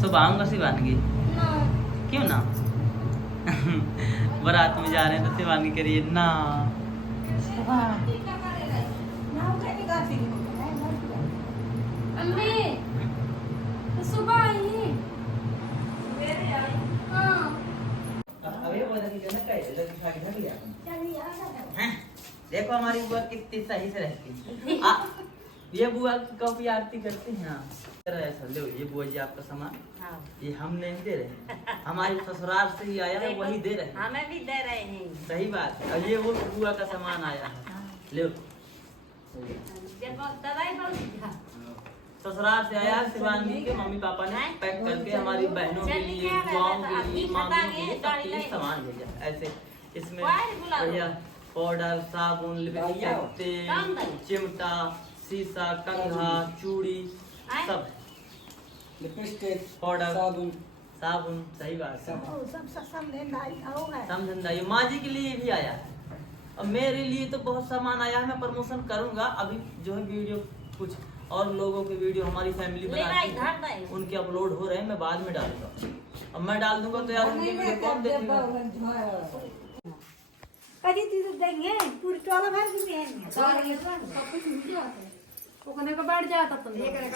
सुबह आऊंगा शिवानगी। क्यों ना? बारात में जा रहे हैं तो शिवानगी करिए ना। सुबह आई देखो हमारी बुआ कितनी सही से रहती है। ये बुआ की कॉफी आरती करती हैं। ऐसा लो, ये बुआ जी आपका सामान। हाँ। ये हम नहीं दे रहे, हमारे ससुराल से ही आया है, वही दे रहे हैं। हमें भी दे रहे हैं। सही बात है। और ये वो बुआ का सामान आया है, लो। दवाई बहुत ससुराल से आया शिवानगी के मम्मी पापा ने पैक करके हमारी बहनों के लिए, बुआओं के लिए, मामियों के लिए सब के लिए सामान भेजा। ऐसे इसमें भैया पाउडर, साबुन, लिपस्टिक, तेल, चिमटा, शीशा, कंघा, चूड़ी, सब लिपस्टिक, पाउडर, साबुन, सही बात है। सब समझंदा ये माँ जी के लिए भी आया है और मेरे लिए तो बहुत सामान आया है। मैं प्रमोशन करूंगा अभी जो है, वीडियो कुछ और लोगों के वीडियो हमारी फैमिली बनाती है, उनके अपलोड हो रहे हैं, मैं बाद में डालूंगा। अब मैं डाल दूंगा तो यार उनके वीडियो कौन देखेगा? कभी चीज देंगे पूरी टोला भर की नहीं सब कुछ ओकने के बैठ जाता तुम।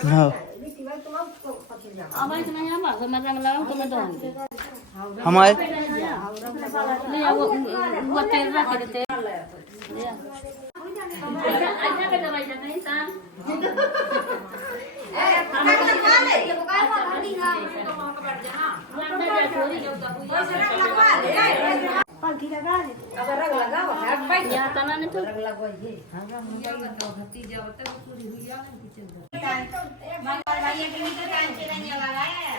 हां अब इतना नहीं हम मैं रंग लगाऊं तो मैं दूंगी हमारे ले वो तेल रख देते ले अच्छा के दवाई जा कहीं ता पंखी लगा ले अगर रंग लगाओ है या तना ने तो रंग लगवाइए भतीजा होता है पूरी हुई आ नहीं किचन मंगल भाई के लिए तो टाइम से नहीं लगाया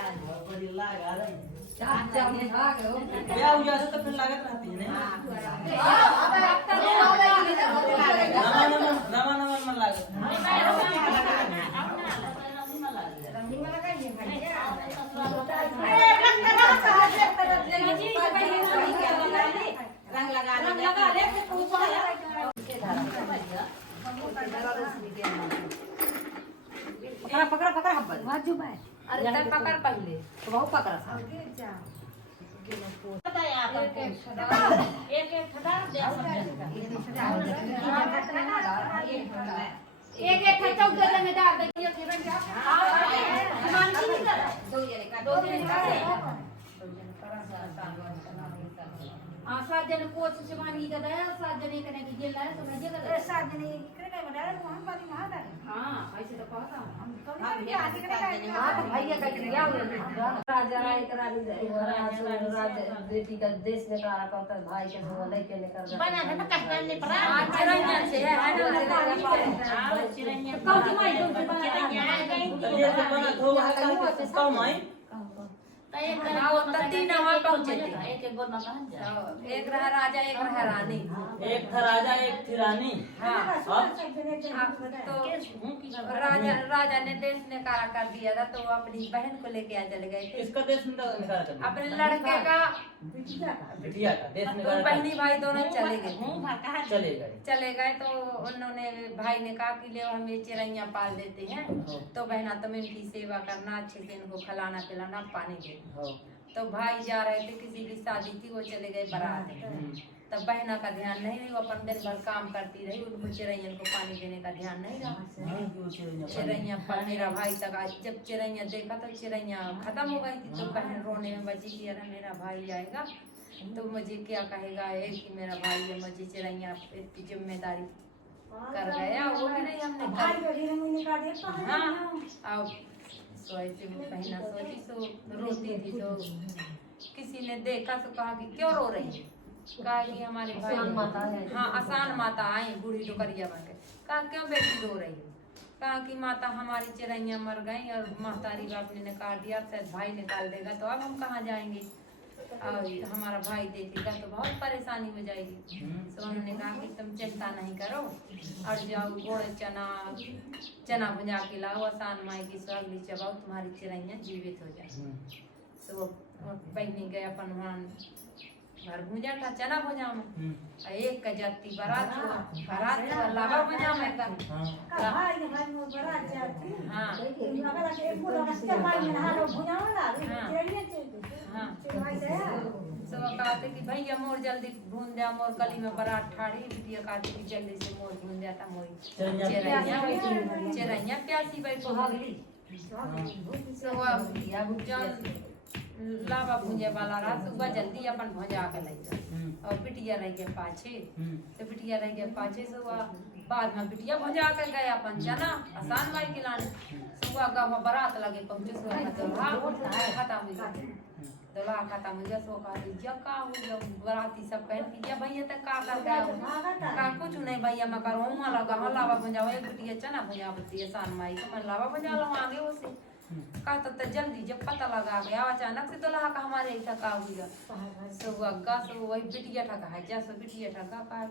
बड़ी लगा रही चाचा ने भाग हो क्या हो जाए तो फिर लागत रहती है ना। नवा नवा मन लागत रंग लगा ले पकड़ा पकड़ा हब्बा बाजू में अरे तब पकड़ पहले तो बहुत पकड़ा था एक एक ठगा दे एक चौदह में डाल दे दो जने का हां 7 जने कोच से मानी का दया 7 जने कने की जेल है समझ गए 7 जने करे का बड़ा वहां वाली वहां था हां ऐसे तो कहता हम तो नहीं आगे करे का हां तो भैया का क्या हुआ राजा राय करा दी राजा बेटी का देश में करा कहता भाई के वो लेके निकल बना है ना कहने पर चिरैया से है ना चिरैया कौन माई तो चिरैया आ गई ये तो बना दो है कम माई एक तीन वहां पहुंचे एक एक गोर में कहां जा एक रहा राजा एक रहा रानी एक था राजा एक थी रानी। हाँ तो राजा ने देश ने कारा कर दिया था तो वो अपनी बहन को लेके यहाँ चले गए थे। इसका देश में निकाला था अपने लड़के का बिटिया का देश में तो बहनी भाई दोनों चले गए चले गए तो उन्होंने भाई ने कहा कि ले हम ये चिरैया पाल देते हैं तो बहना तुम इनकी सेवा करना अच्छे से इनको खिलाना पिलाना पानी देना। तो भाई जा रहे थे किसी की शादी थी वो चले गए बारात तब बहना का ध्यान नहीं रही वो अपन दिन भर काम करती रही उनको चिरैया को पानी देने का ध्यान नहीं रहा। चिरैया पर मेरा भाई तक आज जब चिरैया देखा तो चिरैया खत्म हो गई थी तो बहन रोने में बची कि अरे मेरा भाई आएगा तो मुझे क्या कहेगा है कि मेरा भाई है मुझे चिरैया इतनी जिम्मेदारी कर गया वो भी नहीं हमने हाँ सोची पहना सोची तो रोती थी तो किसी ने देखा तो कहा कि क्यों रो रही है कहा कि हमारे भाई हाँ आसान माता आई बूढ़ी डुकरिया बन गई कहा क्यों बेटी रो रही है कहा कि माता हमारी चिरैया मर गई और महतारी बाप ने काट दिया शायद भाई निकाल देगा तो अब हम कहाँ जाएंगे और हमारा भाई देखेगा तो बहुत परेशानी हो जाएगी। तो उन्होंने कहा कि तुम चिंता नहीं करो और जाओ गुड़ चना भुजा के लाओ आसान माई की स्वागली चबाओ तुम्हारी चिरैया जीवित हो जाए। तो बहनी गए अपन वहाँ घर भुजा था चना भुजा में एक का जाती बारात लावा भुजा में हाँ कहते कि भैया मोर जल्दी भून दिया, मोर कली में बड़ा ठाड़ी बिटिया कहती कि जल्दी से मोर भून दिया था मोर चिरैया प्यासी बैठी लावा भूंजे वाला रहा सुबह जल्दी अपन भजा के लग जा और बिटिया रह गया पाछे, तो बिटिया रह गया पाछे सुबह बाद में बिटिया भजा के गया अपन जना आसान माई के लाने सुबह गाँव बारात लगे पहुंचे सुबह खाता दला खाता मुझे सो का का हो जब बराती सब कहन कि या भैया तक का कर गया का कुछ नहीं भैया मैं करो मा लगा लावा भजाओ एक बिटिया चना भजा बती आसान माई तो मैं लावा भजा लो आगे उसे का तो जल्दी जब पता लगा गया अचानक से दुल्हा का हमारे ऐसा का हुआ सुबह गा सब वही बिटिया ठका है जैसे बिटिया ठका का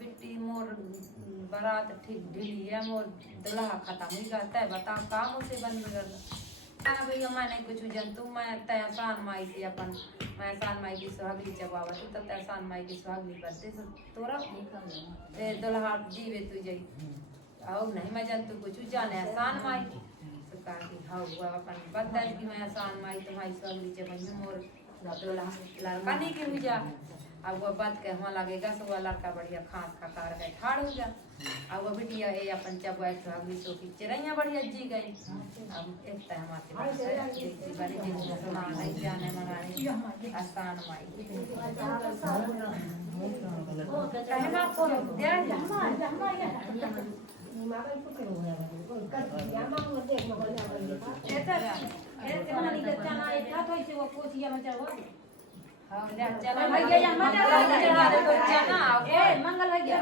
बिट्टी मोर बारात ठीक ढीली है मोर दुल्हा खत्म हुई जाता है बता काम उसे बन बिगड़ भैया मैं नहीं कुछ जंतु मैं तहसान माई थी अपन मैं आसान माई की सुहागली चबावती तो तहसान माई की सुहागली करते तोरा दुल्हा जीवे तू जाई आओ नहीं मैं जंतु कुछ जाने आसान माई तो कहा कि हाँ हुआ अपन बता कि मैं आसान माई तुम्हारी सुहागली चबाई मोर दुल्हा लड़का नहीं के हुई जा अब वो बात के वहाँ लगेगा सो वो लड़का बढ़िया खास खकार गए ठाड़ हो जा अब वो बिटिया है अपन चबुआ सुहागली सो की चिड़ैया बढ़िया जी गई अब एक तो हमारे बड़ी जी सुना नहीं जाने मनाने आसान माई कहना को दे चना भैया मंगल भैया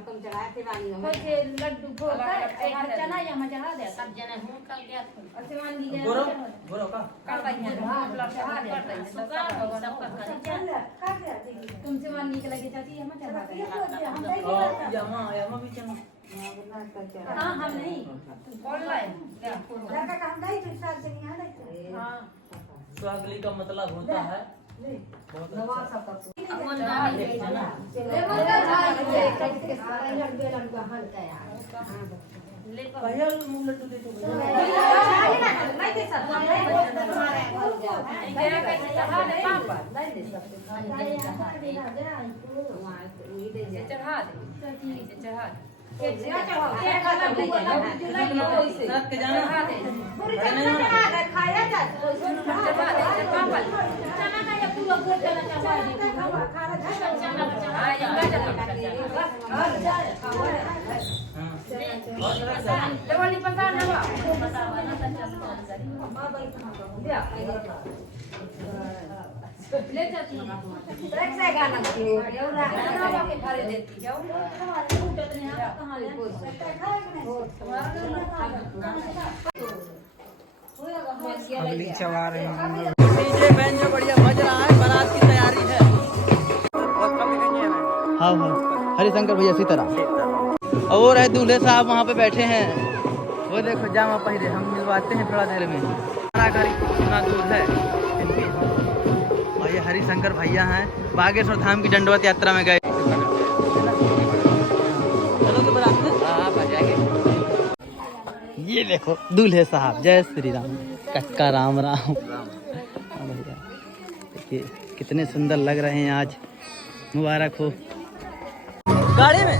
तुम चढ़ाए थे लड्डू चना यहाँ चढ़ा दे सब जने हूं कर गया आसमान दी गोरो गोरो का कर दई तुमसे मान निकल के चाची हम चढ़ा दे यमा यमा भी चना हां हम नहीं बोल रहे क्या लड़का का हम नहीं तो साल से नहीं आ रहा हां सुहागली का मतलब होता है नवाज सब का भैया मुंह लड्डू दे तो नहीं दे सकते चढ़ा दे चढ़ा दे ले जाती एक से गाना एवरा के भरे देती जाओ कहां ले अगली चला रहे हैं डीजे बैंड जो बढ़िया बज रहा है बारात की तैयारी है हाँ हाँ हरिशंकर भैया सीताराम और है दूल्हे साहब वहाँ पे बैठे हैं वो देखो जामा पहले हम मिलवाते हैं थोड़ा देर में इतना दूर है और ये हरिशंकर भैया हैं बागेश्वर धाम की दंडवत यात्रा में गए चलोगे बारात में आप आ जाएंगे ये देखो दूल्हे साहब जय श्री राम कक्का राम राम भैया देखिए कितने सुंदर लग रहे हैं आज मुबारक हो गाड़ी में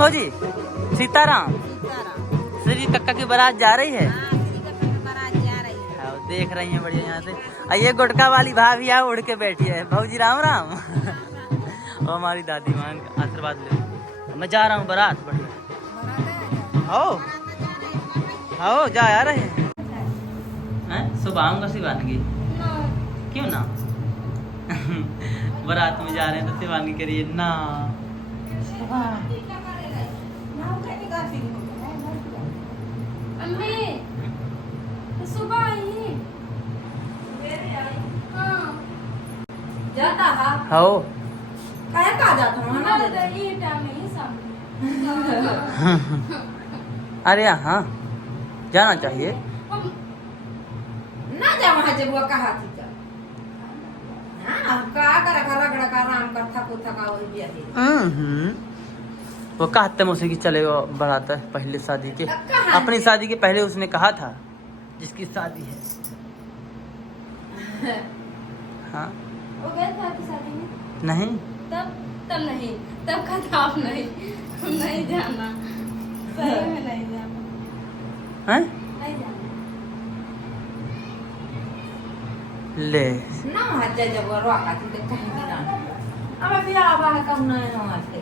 भौजी सीताराम श्री कक्का की बारात जा रही है देख रही हैं बढ़िया यहाँ से ये गुटका वाली भाभी यहाँ उड़ के बैठी है भौजी राम राम और हमारी दादी माँ का आशीर्वाद ले मैं जा रहा हूँ बारात बढ़िया आओ आओ जा आ रहे हैं सुबह आऊंगा शिवानगी क्यों ना बारात में जा रहे हैं तो शिवानगी करिए ना सुबह आई जाता है हो काहे का जाता हूं ना ये टाइम में ही सब अरे हाँ जाना चाहिए। ना जा वहाँ जब वो कहा थी तो हाँ का रगड़ा का आराम कर थका वही भी आती वो कहते मुझसे कि चले बढ़ाता है पहले शादी के, अपनी शादी के पहले उसने कहा था जिसकी शादी है। हाँ वो गए थे आपकी शादी में? नहीं तब नहीं, तब का था आप नहीं जाना, सही में नहीं जाना, हैं नहीं जाना। ले ना वहाँ जब वो रोका थी तो कहीं भी ना अब फिर आवा कम ना है वहाँ से